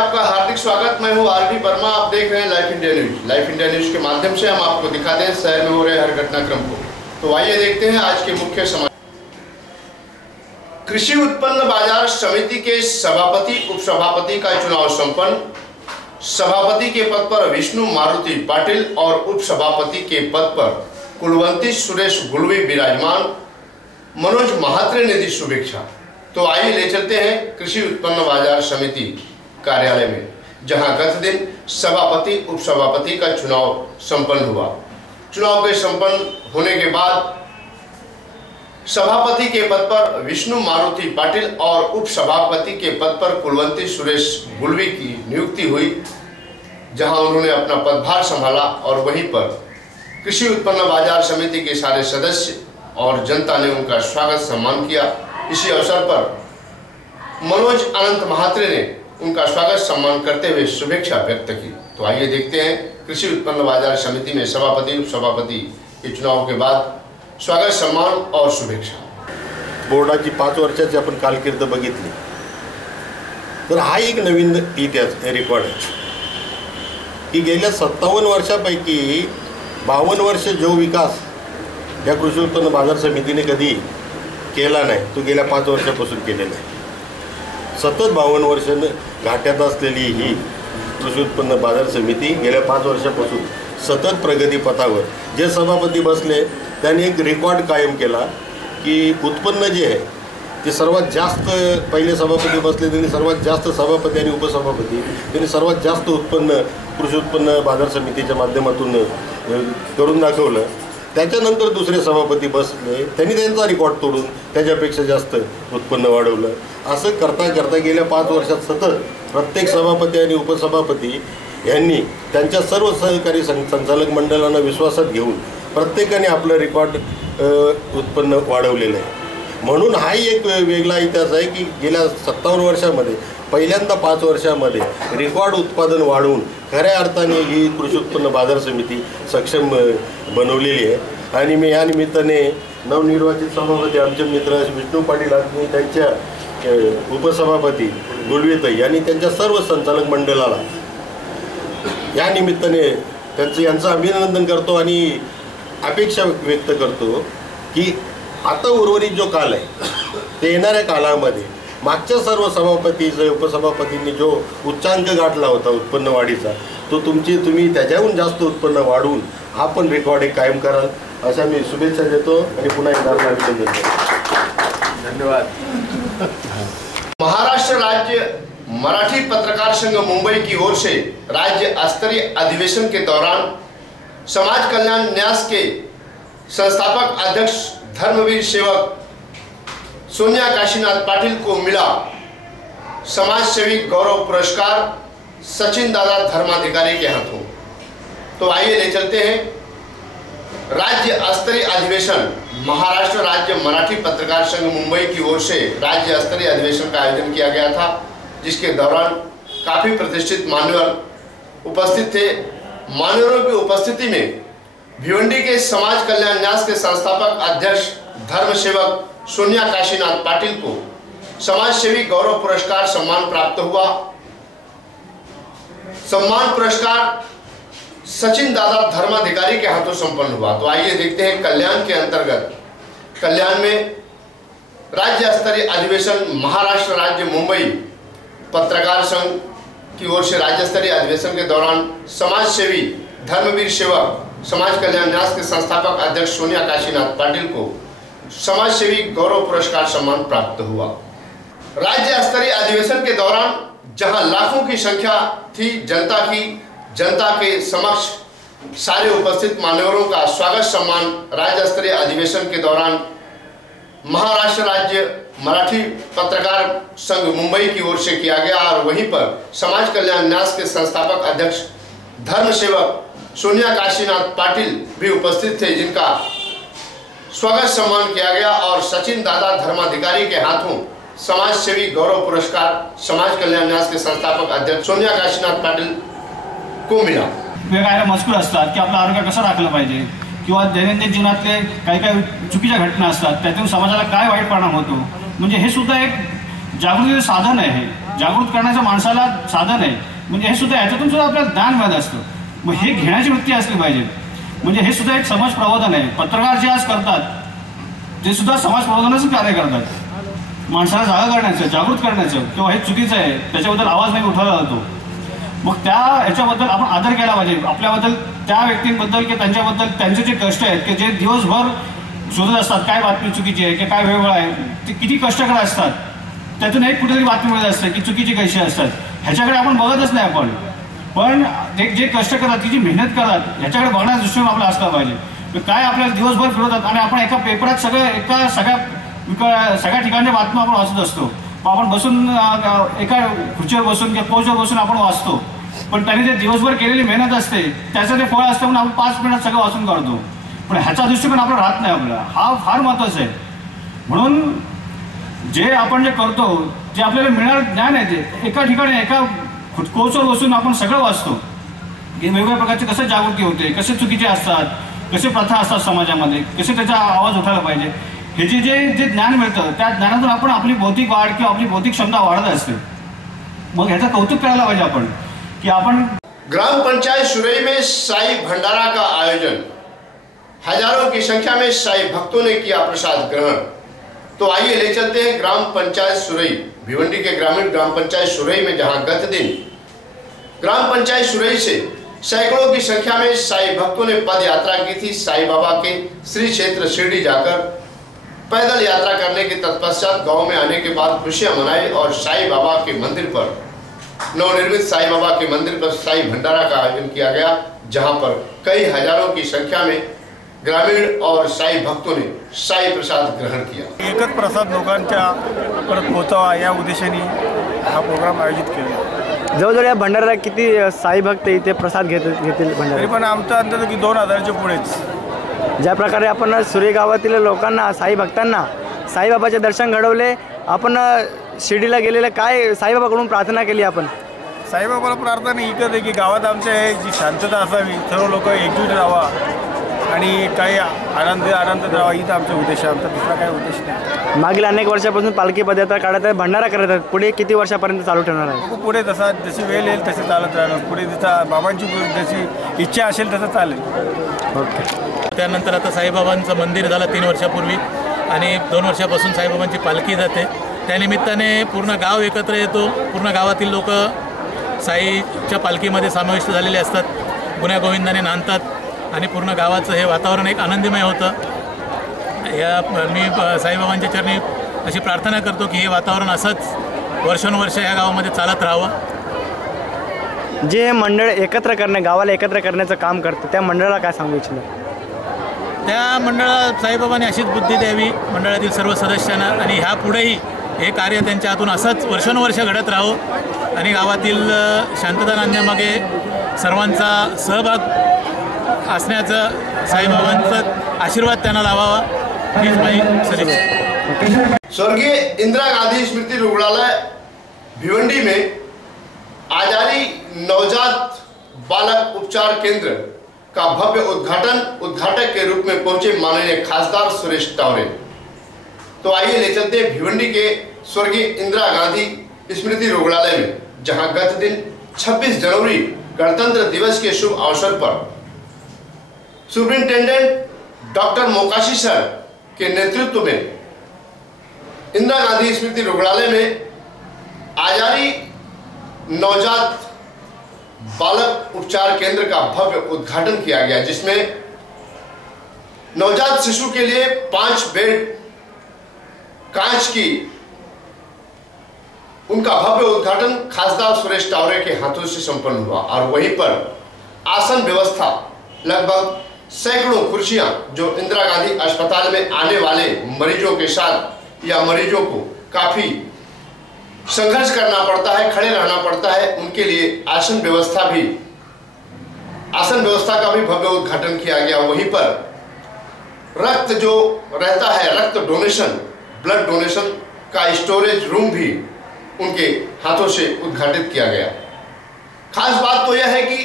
आपका हार्दिक स्वागत। मैं हूं आरडी वर्मा। आप देख रहे हैं life India news. Life India news के माध्यम से हम आपको दिखाते हैं शहर में हो रहे हर घटनाक्रम को। तो आइए देखते हैं आज के मुख्य समाचार। कृषि उत्पन्न बाजार समिति के सभापति उपसभापति का चुनाव संपन्न। सभापति के पद पर विष्णु मारुति पाटिल और उपसभापति के पद पर कुलवंती सुरेश गुलवी विराजमान। मनोज महात्रे ने दी शुभेच्छा। तो आइए ले चलते हैं कृषि उत्पन्न बाजार समिति कार्यालय में, जहां गत दिन सभापति उपसभापति का चुनाव संपन्न हुआ। चुनाव के संपन्न होने के बाद सभापति के पद पर विष्णु मारुति पाटिल और उपसभापति के पद पर कुलवंती सुरेश गुलवी की नियुक्ति हुई, जहां उन्होंने अपना पदभार संभाला। और वहीं पर कृषि उत्पन्न बाजार समिति के सारे सदस्य और जनता ने उनका स्वागत सम्मान किया। इसी अवसर पर मनोज अनंत महात्रे ने उनका स्वागत सम्मान करते हुए शुभेच्छा व्यक्त की। तो आइए देखते हैं कृषि उत्पन्न बाजार समिति में सभापति उपसभापति के चुनाव के बाद स्वागत सम्मान और शुभेच्छा। बोर्डाची 5 वर्षाची आपण कारकीर्द बघितली तर हा एक नवीन इतिहास रेकॉर्ड आहे की गेल्या 57 वर्षापैकी 52 वर्ष जो विकास या कृषी उत्पन्न बाजार समितीने कधी केला नाही तो गेल्या 5 वर्षापासून केलेला आहे। सतत 52 वर्षांनी घाट्यात असलेली ही कृषी उत्पन्न बाजार समिती गेल्या 5 वर्षापासून सतत प्रगतीपथावर जे सभापती बसले त्यांनी एक रेकॉर्ड कायम केला की उत्पन्न जे आहे ते सर्वात जास्त पहिले सभापती बसले त्यांनी सर्वात जास्त सभापती आणि उपसभापती त्यांनी सर्वात जास्त उत्पन्न कृषी उत्पन्न बाजार समितीच्या माध्यमातून करून दाखवलं। त्याच्यानंतर दुसरे सभापती बसले त्यांनी त्यांचा रेकॉर्ड तोडून त्याच्यापेक्षा जास्त उत्पन्न वाढवलं। असं करता करता गेल्या 5 वर्षात सतत प्रत्येक सभापती आणि उपसभापती यांनी त्यांच्या सर्व सहकारी संचालक मंडळांना विश्वासात घेऊन प्रत्येकाने आपलं रेकॉर्ड उत्पन्न वाढवलेलं आहे। म्हणून हाही एक वेगळा इतिहास आहे की गेल्या 57 वर्षामध्ये पहिल्यांदा 5 वर्षामध्ये रेकॉर्ड उत्पादन वाढवून खऱ्या अर्थाने ही कृषी उत्पन्न बाजार समिती सक्षम बनवलेली आहे। आणि मी या निमित्ताने नवनिर्वाचित सभापती आमचे मित्र विष्णू पाटील आणि त्यांच्या उपसभापती गुलवीताई आणि त्यांच्या सर्व संचालक मंडळाला या निमित्ताने यांचं अभिनंदन करतो आणि अपेक्षा व्यक्त करतो की आता उर्वरित जो काल आहे ते येणाऱ्या काळामध्ये मागच्या सर्व सभापती उपसभापतींनी जो उच्चांक गाठला होता उत्पन्न वाढीचा तो तुम्ही त्याच्याहून जास्त उत्पन्न वाढवून हा पण रेकॉर्ड एक कायम कराल अशा मी शुभेच्छा देतो आणि पुन्हा एकदा अभिनंदन करतो। धन्यवाद। महाराष्ट्र राज्य मराठी पत्रकार संघ मुंबई की ओर से राज्य स्तरीय अधिवेशन के दौरान समाज कल्याण न्यास के संस्थापक अध्यक्ष धर्मवीर सेवक सोनिया काशीनाथ पाटिल को मिला समाज सेवी गौरव पुरस्कार सचिन दादा धर्माधिकारी के हाथों। तो आइए ले चलते हैं राज्य स्तरीय अधिवेशन। महाराष्ट्र राज्य मराठी पत्रकार संघ मुंबई की ओर से राज्य स्तरीय अधिवेशन का आयोजन किया गया था, जिसके दौरान काफी प्रतिष्ठित मान्यवर उपस्थित थे। मान्यवरों की उपस्थिति में भिवंडी के समाज कल्याण न्यास के संस्थापक अध्यक्ष धर्म सेवक सोनिया काशीनाथ पाटिल को समाज सेवी गौरव पुरस्कार सम्मान प्राप्त हुआ। सम्मान पुरस्कार सचिन दादा धर्माधिकारी के हाथों संपन्न हुआ। तो आइए देखते हैं कल्याण के अंतर्गत कल्याण में राज्य स्तरीय अधिवेशन महाराष्ट्र राज्य मुंबई पत्रकार संघ की ओर से राज्य स्तरीय अधिवेशन के दौरान समाज सेवी धर्मवीर सेवक समाज कल्याण न्यास के संस्थापक अध्यक्ष सोनिया काशीनाथ पाटिल को समाज सेवी गौरव पुरस्कार सम्मान प्राप्त हुआ। राज्य स्तरीय अधिवेशन के दौरान जहां लाखों की संख्या थी जनता के समक्ष सारे उपस्थित मान्यवरों का स्वागत सम्मान राज्य स्तरीय अधिवेशन के दौरान महाराष्ट्र राज्य मराठी पत्रकार संघ मुंबई की ओर से किया गया। और वहीं पर समाज कल्याण न्यास के संस्थापक अध्यक्ष धर्म सेवक सोनिया काशीनाथ पाटिल भी उपस्थित थे, जिनका स्वागत सम्मान किया गया। और सचिन दादा धर्माधिकारी के हाथों समाज सेवी गौरव पुरस्कार समाज कल्याण न्यास के संस्थापक अध्यक्ष सोनिया काशीनाथ पाटिल को मिला। वेगवेगळ्या मजकूर असतात की आपलं आरोग्य कसं राखलं पाहिजे किंवा दैनंदिन जीवनातले काही चुकीच्या घटना असतात त्यातून समाजाला काय वाईट परिणाम होतो, म्हणजे हे सुद्धा एक जागृतीचं साधन आहे, हे जागृत करण्याचं माणसाला साधन आहे. म्हणजे हे सुद्धा याच्यातून सुद्धा आपल्याला ज्ञान मिळत असतं. मग हे घेण्याची वृत्ती असली पाहिजे. म्हणजे हे सुद्धा एक समाज प्रबोधन आहे. पत्रकार जे आज करतात ते सुद्धा समाज प्रबोधनाचं कार्य करतात. माणसाला जागा करण्याचं, जागृत करण्याचं, किंवा हे चुकीचं आहे त्याच्याबद्दल आवाज नाही उठवला जातो. मग त्या ह्याच्याबद्दल आपण आदर केला पाहिजे. आपल्याबद्दल, त्या व्यक्तींबद्दल की त्यांच्याबद्दल त्यांचे जे कष्ट आहेत की जे दिवसभर शोधत असतात काय बातमी चुकीची आहे की काय वेगळं आहे, ते किती कष्ट करत असतात. त्यातून एक कुठेतरी बातमी मिळत असते की चुकीची कशी असतात. ह्याच्याकडे आपण बघतच नाही. पण जे कष्ट करतात, ती जी मेहनत करतात, ह्याच्याकडे बघण्याचा दृष्टिकोन आपला असला पाहिजे. काय आपल्याला दिवसभर फिरवतात आणि आपण एका पेपरात सगळ्या ठिकाणच्या बातम्या आपण वाचत असतो. आपण बसून एका खुर्चीवर बसून किंवा कोचवर बसून आपण वाचतो. पण त्यांनी जे दिवसभर केलेली मेहनत असते त्याचं ते फळ असतं म्हणून आपण 5 मिनिटात सगळं वाचून काढतो. पण ह्याचा दृष्टिकोन आपला राहत नाही. आपला हा फार महत्त्वाचा आहे. म्हणून जे आपण जे करतो, जे आपल्याला मिळणारं ज्ञान आहे ते एका ठिकाणी एका कोचवर बसून आपण सगळं वाचतो की वेगवेगळ्या प्रकारची कसं जागृती होते, कसे चुकीचे असतात, कसे प्रथा असतात समाजामध्ये, कसे त्याचा आवाज उठायला पाहिजे. हे जे ज्ञान मिळतं त्या ज्ञानातून आपण आपली बौद्धिक वाढ किंवा आपली बौद्धिक क्षमता वाढत असते. मग ह्याचं कौतुक करायला पाहिजे आपण कि आपण. ग्राम पंचायत सुरई में शाही भंडारा का आयोजन, हजारों की संख्या में शाही भक्तों ने किया प्रसाद ग्रहण. तो आइए ले चलते हैं ग्राम पंचायत सुरई, भिवंडी के ग्रामीण ग्राम पंचायत सुरई में, जहां गत दिन ग्राम पंचायत सुरई से सैकड़ों की संख्या में शाही भक्तों ने पद यात्रा की थी. साईं बाबा के श्री क्षेत्र शिरडी जाकर पैदल यात्रा करने के तत्पश्चात गांव में आने के बाद खुशियां मनाई और साईं बाबा के मंदिर पर, नवनिर्मित साईं बाबा के मंदिर पर शाही भंडारा का आयोजन किया गया, जहां पर कई हजारों की संख्या में ग्रामीण और शाही भक्तों ने शाही प्रसाद ग्रहण किया. एकच प्रसाद लोकांच्या परत पोहोचावा या उद्देशाने हा प्रोग्राम आयोजित केला. जवळजवळ या भंडाऱ्याला किती साई भक्त इथे प्रसाद घेतील भंडारा? तरी पण आमचा अंदाज की 2000च्या पुढेच. ज्या प्रकारे आपण सुरे गावातील लोकांना, साई भक्तांना साईबाबाचे दर्शन घडवले, आपण शिर्डीला गेलेले, काय साईबाबाकडून प्रार्थना केली आपण? साईबाबाला प्रार्थना एकच आहे की गावात आमच्या जी शांतता असावी, सर्व लोक एकजूट राहावा आणि काही आनंदात राहावा, हीच आमचा उद्देश आहे. आमचा दुसरा काही उद्देश नाही. मागील अनेक वर्षापासून पालखी पदयात्रा काढत आहे, भंडारा करत आहेत. पुढे किती वर्षापर्यंत चालू ठेवणार आहे? पुढे तसा जशी वेळ येईल तसे चालत राहणार. पुढे जसा बाबांची जशी इच्छा असेल तसं चालेल. ओके. त्यानंतर आता साईबाबांचं मंदिर झालं 3 वर्षापूर्वी आणि 2 वर्षापासून साईबाबांची पालखी जाते. त्यानिमित्ताने पूर्ण गाव एकत्र येतो. पूर्ण गावातील लोक साईच्या पालखीमध्ये समाविष्ट झालेले असतात. गुण्यागोविंदाने नांदतात आणि पूर्ण गावाचं हे वातावरण एक आनंदमय होतं. मी साईबाबांच्या चरणी अशी प्रार्थना करतो की हे वातावरण असंच वर्षानुवर्ष या गावामध्ये चालत राहावं. जे मंडळ एकत्र करणे, गावाला एकत्र करण्याचं काम करतं, त्या मंडळाला काय सांगू इच्छिता? त्या मंडळाला साईबाबांनी अशीच बुद्धी द्यावी मंडळातील सर्व सदस्यांना, आणि ह्या पुढेही हे कार्य त्यांच्या हातून असंच वर्षानुवर्ष घडत राहावं आणि गावातील शांतता आणण्यामागे सर्वांचा सहभाग असण्याचं साईबाबांचा आशीर्वाद त्यांना लावावा हीच माझी सदिच्छा. स्वर्गीय इंदिरा गांधी स्मृति रुग्णालय भिवंडी में आजारी नवजात बालक उपचार केंद्र का भव्य उद्घाटक के रूप में पहुंचे माननीय खासदार सुरेश टावरे. तो आइए ले चलते हैं भिवंडी के स्वर्गीय इंदिरा गांधी स्मृति रुग्णालय में, जहां गत दिन 26 जनवरी गणतंत्र दिवस के शुभ अवसर पर सुप्रिंटेंडेंट डॉक्टर मोकाशी सर के नेतृत्व में इंदिरा गांधी स्मृति रुग्णालय में आजारी नवजात बालक उपचार केंद्र का भव्य उद्घाटन किया गया, जिसमें नवजात शिशु के लिए 5 बेड कांच की उनका भव्य उद्घाटन खासदार सुरेश टावरे के हाथों से संपन्न हुआ. और वहीं पर आसन व्यवस्था, लगभग सैकड़ों कुर्सियां जो इंदिरा गांधी अस्पताल में आने वाले मरीजों के साथ या मरीजों को काफी संघर्ष करना पड़ता है, खड़े रहना पड़ता है, उनके लिए आसन व्यवस्था का भी भव्य उद्घाटन किया गया. वहीं पर रक्त जो रहता है, रक्त डोनेशन, ब्लड डोनेशन का स्टोरेज रूम भी उनके हाथों से उद्घाटित किया गया. खास बात तो यह है कि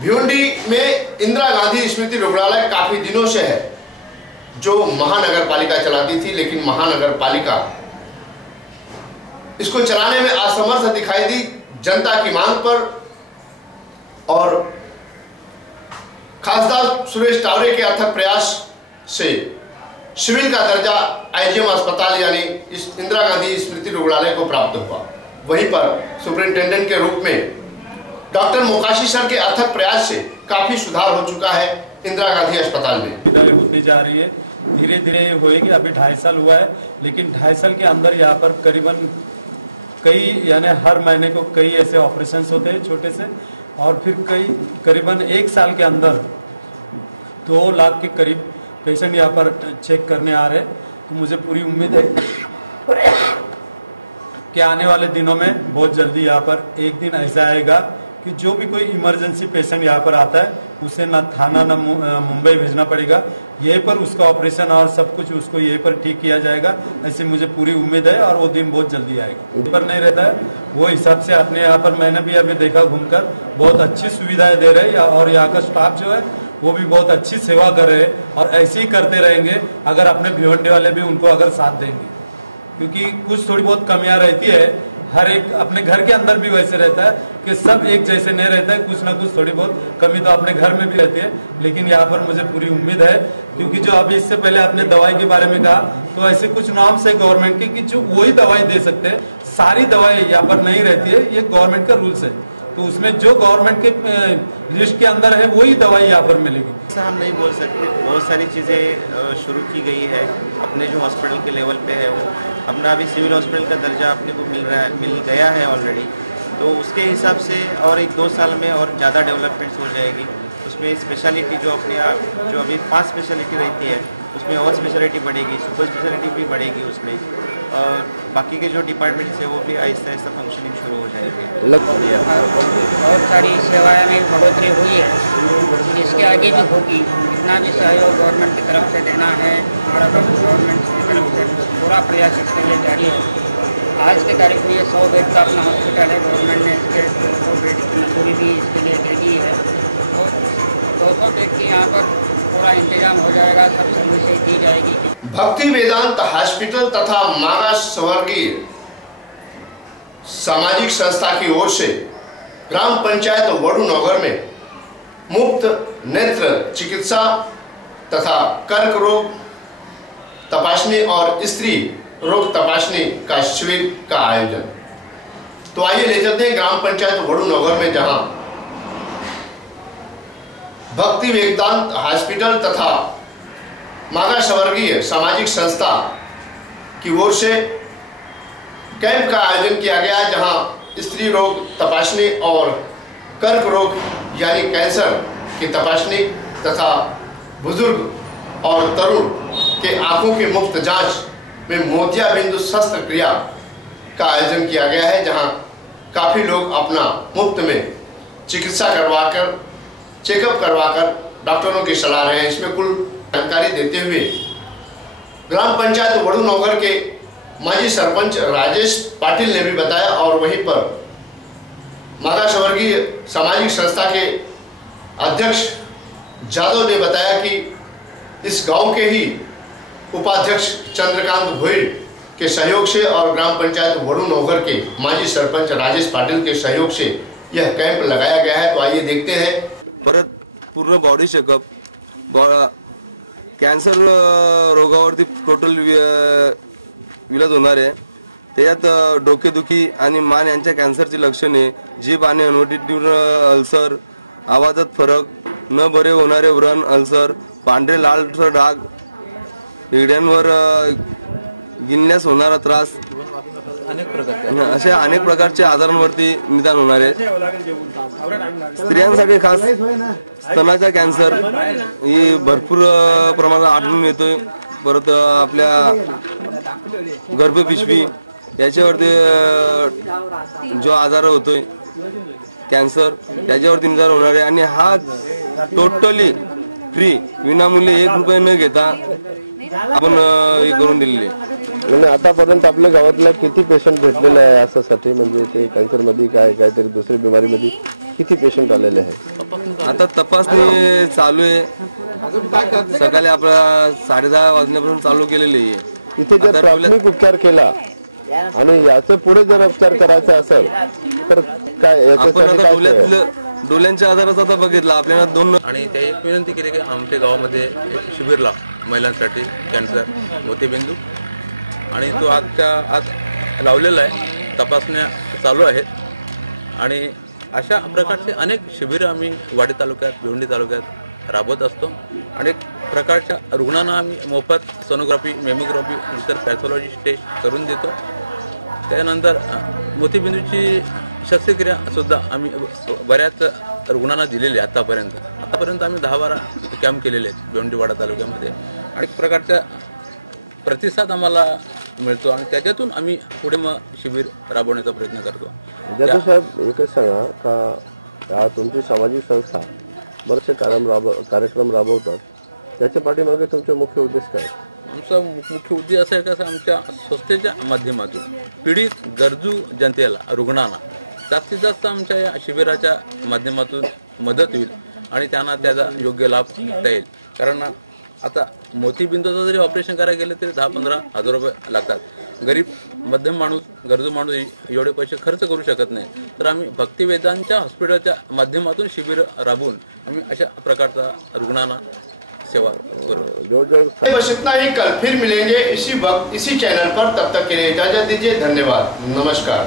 भिवंडी में इंदिरा गांधी स्मृति रुग्णालय काफी दिनों से है, जो महानगर पालिका चलाती थी, लेकिन महानगर पालिका इसको चलाने में असमर्थ दिखाई दी जनता की मांग पर और खासदार सुरेश टावरे के अथक प्रयास से सिविल का दर्जा आईजीएम अस्पताल यानी इस इंदिरा गांधी स्मृति रुग्णालय को प्राप्त हुआ। वहीं पर सुपरिंटेंडेंट के रूप में डॉक्टर मोकाशी सर के अथक प्रयास से काफी सुधार हो चुका है इंदिरा गांधी अस्पताल में। विदाई होती जा रही है, धीरे धीरे होएगी। अभी 2.5 साल हुआ है, लेकिन 2.5 साल के अंदर यहाँ पर करीबन कई यानी हर महीने को कई ऐसे ऑपरेशंस होते हैं छोटे से, और फिर करीबन 1 साल के अंदर 2 लाख के करीब पेशेंट यहाँ पर चेक करने आ रहे हैं। तो मुझे पूरी उम्मीद है कि आने वाले दिनों में बहुत जल्दी यहाँ पर एक दिन ऐसा आएगा कि जो भी कोई इमरजेंसी पेशेंट यहाँ पर आता है उसे ना थाना ना मुंबई भेजना पड़ेगा, यहीं पर उसका ऑपरेशन और सब कुछ उसको यहीं पर ठीक किया जाएगा। ऐसे मुझे पूरी उम्मीद है और वो दिन बहुत जल्दी आएगा। ऊपर नहीं रहता है वो हिसाब से अपने यहाँ पर मैंने भी अभी देखा घूमकर, बहुत अच्छी सुविधाएं दे रहे हैं और यहाँ का स्टाफ जो है वो भी बहुत अच्छी सेवा कर रहे हैं और ऐसे ही करते रहेंगे अगर अपने भिवंडी वाले भी उनको अगर साथ देंगे, क्योंकि कुछ थोड़ी बहुत कमियां रहती है। हर एक अपने घर के अंदर भी वैसे रहता है कि सब एक जैसे नहीं रहता है, कुछ ना कुछ थोड़ी बहुत कमी तो अपने घर में भी रहती है। लेकिन यहाँ पर मुझे पूरी उम्मीद है, क्योंकि जो अभी इससे पहले आपने दवाई के बारे में कहा, तो ऐसे कुछ नॉर्म्स है गवर्नमेंट की कि जो वही दवाई दे सकते हैं, सारी दवाई यहाँ पर नहीं रहती है, ये गवर्नमेंट का रूल्स है। तो उसमें जो गवर्नमेंट के लिस्ट के अंदर है वही दवाई यहाँ पर मिलेगी। ऐसा हम नहीं बोल सकते, बहुत सारी चीज़ें शुरू की गई है अपने जो हॉस्पिटल के लेवल पे है। वो अपना अभी सिविल हॉस्पिटल का दर्जा अपने को मिल गया है ऑलरेडी, तो उसके हिसाब से और 1-2 साल में और ज़्यादा डेवलपमेंट्स हो जाएगी। उसमें स्पेशलिटी जो अभी 5 स्पेशलिटी रहती है उसमें और स्पेशलिटी बढ़ेगी, सुपर स्पेशलिटी भी बढ़ेगी उसमें, और बाकी के जो डिपार्टमेंट्स है वो भी आहिस्ता आहिस्ता फंक्शनिंग शुरू हो जाएगी। बहुत सारी सेवाएं में बढ़ोतरी हुई है, इसके आगे भी होगी। जितना भी सहयोग गवर्नमेंट की तरफ से देना है, हमारा गवर्नमेंट की तरफ से पूरा प्रयास इसके लिए जारी है। आज की तारीख में ये 100 बेड का अपना हॉस्पिटल है, गवर्नमेंट ने इसके 200 बेड की मंजूरी भी इसके लिए दे दी है। तो 200 बेड की यहाँ पर पूरा इंतजाम हो जाएगा, सब सर्विसेज दी जाएगी। भक्ति वेदांत हॉस्पिटल तथा मागा स्वर्गीय सामाजिक संस्था की ओर से ग्राम पंचायत वडूनगर में मुफ्त नेत्र चिकित्सा तथा कर्क रोग तपासनी और स्त्री रोग तपासनी का शिविर का आयोजन। तो आइए ले चलते हैं ग्राम पंचायत वडूनगर में, जहां भक्ति वेदांत हॉस्पिटल तथा मागा स्वर्गीय सामाजिक संस्था की ओर से कैंप का आयोजन किया गया, जहां स्त्री रोग तपासनी और कर्क रोग यानी कैंसर की तपासनी तथा बुजुर्ग और तरुण के आंखों की मुफ्त जांच में मोतियाबिंदु शस्त्रक्रिया का आयोजन किया गया है, जहां काफ़ी लोग अपना मुफ्त में चिकित्सा करवाकर चेकअप करवाकर डॉक्टरों की सलाह रहे हैं। इसमें कुल जानकारी देते हुए ग्राम पंचायत वडूनगर के माजी सरपंच राजेश पाटिल ने भी बताया, और वहीं पर मागा स्वर्गीय सामाजिक संस्था के अध्यक्ष जादव ने बताया कि इस गांव के ही उपाध्यक्ष चंद्रकांत भोईर के सहयोग से और ग्राम पंचायत वडूनगर के माजी सरपंच राजेश पाटिल के सहयोग से यह कैंप लगाया गया है। तो आइए देखते हैं। परत पूर्ण बॉडी चेकअप, कॅन्सर रोगावरती टोटल विलाज होणार आहे। त्याच्यात डोकेदुखी आणि मान यांच्या कॅन्सरची लक्षणे, जीभ आणि अनवटिट्यूड अल्सर, आवाजात फरक, न बरे होणारे व्रण अल्सर, पांढरे लालसर डाग, हिरड्यांवर गिनल्यास होणारा त्रास, असे अनेक प्रकारचे आजारांवरती निदान होणार आहे। स्त्रियांसाठी खास स्तनाचा कॅन्सर ही भरपूर प्रमाणात आढळून येतोय। परत आपल्या गर्भपिशवी याच्यावरती जो आजार होतोय कॅन्सर, त्याच्यावरती निदान होणार आहे। आणि हा टोटली फ्री विनामूल्य 1 रुपये न घेता आपण हे करून दिलेले। म्हणजे आतापर्यंत आपल्या गावातला किती पेशंट भेटलेले आहे अशासाठी, म्हणजे ते कॅन्सरमध्ये काहीतरी दुसरी बिमारीमध्ये किती पेशंट आलेले आहे? आता तपासणी चालू आहे, सकाळी आपला 10:30 वाजल्यापासून चालू केलेली आहे। इथे जर प्राथमिक उपचार केला आणि याचं पुढे जर उपचार करायचा असेल तर काय आपण याच्यासाठी आता काय डोल्यांच्या आजाराचा आता बघितला आपल्याला 2 आणि ते एक विनंती केली की आमच्या गावामध्ये एक शिबिर लाव महिलांसाठी कॅन्सर मोतीबिंदू आणि तो आज लावलेला आहे. तपासण्या चालू आहेत आणि अशा प्रकारचे अनेक शिबिरं आम्ही वाडी तालुक्यात भिवंडी तालुक्यात राबवत असतो. अनेक प्रकारच्या रुग्णांना आम्ही मोफत सोनोग्राफी मेमोग्राफी इतर पॅथॉलॉजी टेस्ट करून देतो. त्यानंतर मोतीबिंदूची शस्त्रक्रियासुद्धा आम्ही बऱ्याच रुग्णांना दिलेली आहे. आतापर्यंत आम्ही 10-12 कॅम्प केलेले आहेत भिवंडीवाडा तालुक्यामध्ये. अनेक प्रकारचा प्रतिसाद आम्हाला मिळतो आणि त्याच्यातून आम्ही पुढे शिबिर राबवण्याचा प्रयत्न करतो. जाधव साहेब एकच सांगा का तुमची सामाजिक संस्था बरेचसे कार्यक्रम राबवतात, त्याच्या पाठीमागे तुमचे मुख्य उद्देश काय? आमचा मुख्य उद्देश असा आहे की आमच्या संस्थेच्या माध्यमातून पीडित गरजू जनतेला रुग्णांना जास्तीत जास्त आमच्या या शिबिराच्या माध्यमातून मदत होईल आणि त्यांना त्याचा योग्य लाभ घेता येईल. कारण आता मोतीबिंदूचं जरी ऑपरेशन करायला गेलं तरी 10-15 हजार रुपये लागतात. गरीब मध्यम माणूस गरजू माणूस एवढे पैसे खर्च करू शकत नाही. तर आम्ही भक्तिवेदांच्या हॉस्पिटलच्या माध्यमातून शिबिर राबवून आम्ही अशा प्रकारचा रुग्णांना सेवा करू. बस इतना ही, कल फिर मिलेंगे इसी वक्त इसी चैनल पर. तब तक के लिए इजाजत दीजिए. धन्यवाद. नमस्कार.